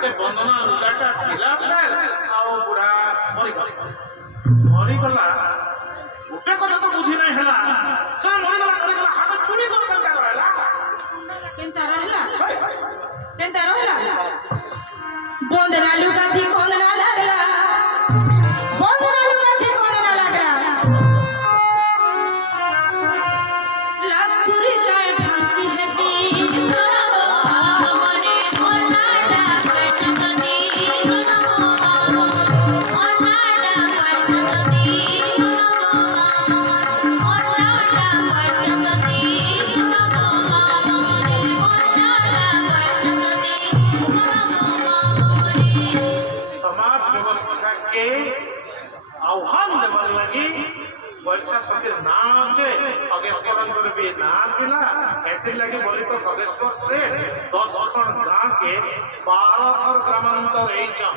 से बंधना लुगाटा थिला आउ बुढ़ा मरीगला गोटे कथा तो बुझी नहीं है मरीगला हाथ चुड़ी कर केनता रहला बंधना लुगा थी कोंदना लागला बंधना लुगा थी कोंदना लागला लाख चुरी काय भांति है की आह्वान देवर लगी वर्षा सती ना अच्छे खगेश्वर भी ना थिला एथि लगी बोली तो खगेश्वर से 10 गांव के 12 थर ग्रामांतर अच्छा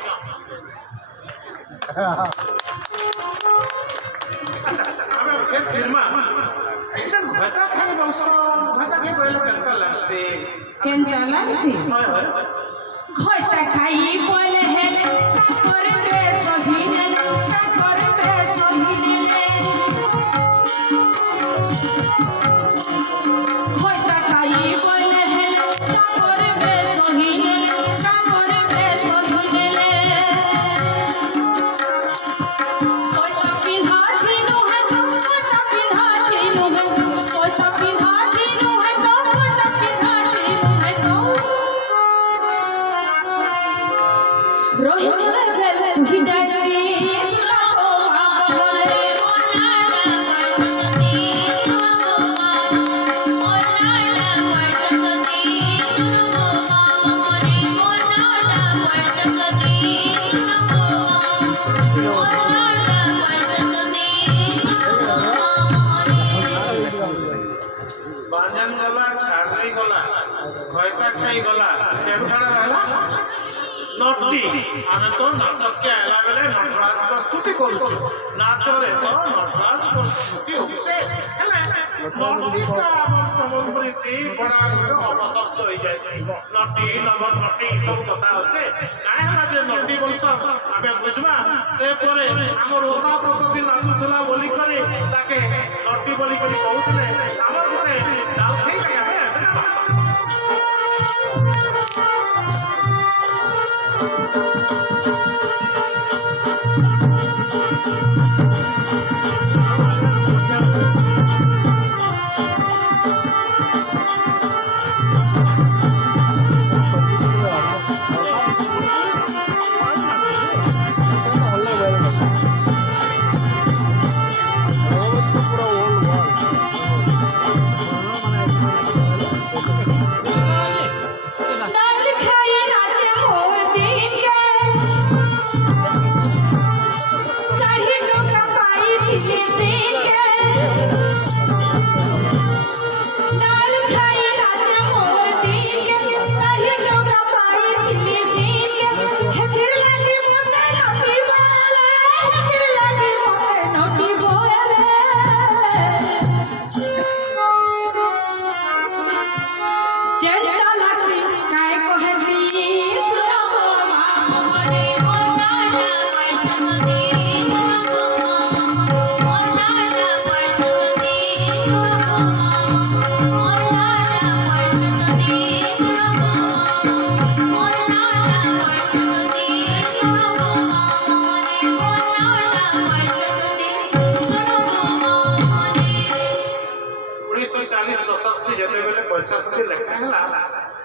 हमें फिर भता खाली वंश भता के पहले केनता लागसी घोटा खाई बोले है करे बे सहीने करे बे सहीने घोटा खाई बोले है करे बे सहीने करे बे सहीने घोटा पिन्हा छिनु है घोटा पिन्हा छिनु है घोटा पिन्हा छिनु है घोटा पिन्हा छिनु है रोहित लगल ही जाती सुनो बोले बांजन गला छाड़ई गला घयता खाई गला तेरुखाड़ा रहला नटी आने तो नाटक के आला बेले नटराज को स्तुति करूछु नाचरे तो नटराज को स्तुति होचे हेले नटी का हमर समुद्रती बड़ा अपशब्द होई जायसी नटी नगर नटी सब कथा होचे काहे हला जे नटी बोलस आबे बुझबा से परे हमर ओसा प्रति नाचुतला बोली करे ताके नटी बोली करी कहउतले हमर गुटे डाल खाई लगा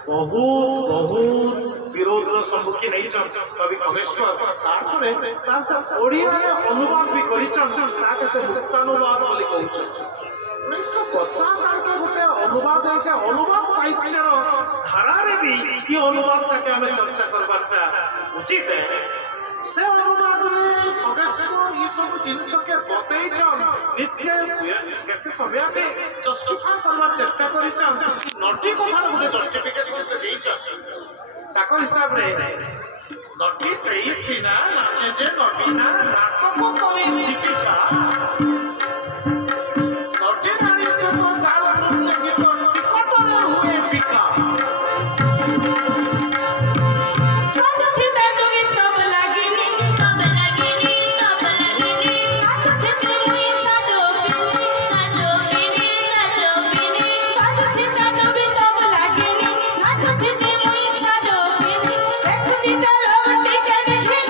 बहुत ବିରୋଧର ସମ୍ମୁଖୀନ ହେଇଛନ୍ କବି ଖଗେଶ୍ୱର ତାପରେ ତାର ସେ ଓଡ଼ିଆରେ ଅନୁବାଦ ବି କରିଛନ୍ ତାକେ ସେ ମୁକ୍ତାନୁବାଦ ବୋଲି କହୁଛନ୍ 1950 ଗୋଟେ ଅନୁବାଦ ହେଇছে ଅନୁବାଦ ସାହିତ୍ୟର ଧାରାରେ ବି এই ଅନୁବାଦটাকে ଆମେ ଚର୍ଚ୍ଚା করবারটা উচিত ସେ ଅନୁବାଦରେ ଖଗେଶ୍ୱର এই ସବୁ ଜିନିଷকে ବତେଇଛନ୍ ନିଜକେ କେତେ ସମୟକେ ଜଷ୍ଟିଫାଏ କରବାର ଚେଷ୍ଟା କରିଛନ୍ ନଟି କଥାର ଗୋଟେ ଜଷ୍ଟିଫିକେସନ ସେ ଦେଇଛନ୍ ତାଙ୍କ ହିସାବରେ ନଟି ସେଇ ସିନା ନାଚେ ଯେ ନବୀନା ନାଟକ କରି ଜୀବିକା ନଟି ରାଣୀ ଶେଷ ଚାଳ ନୃତ୍ୟ ଗୀତ ନିକଟରେ ହୁଏ ବିକା Take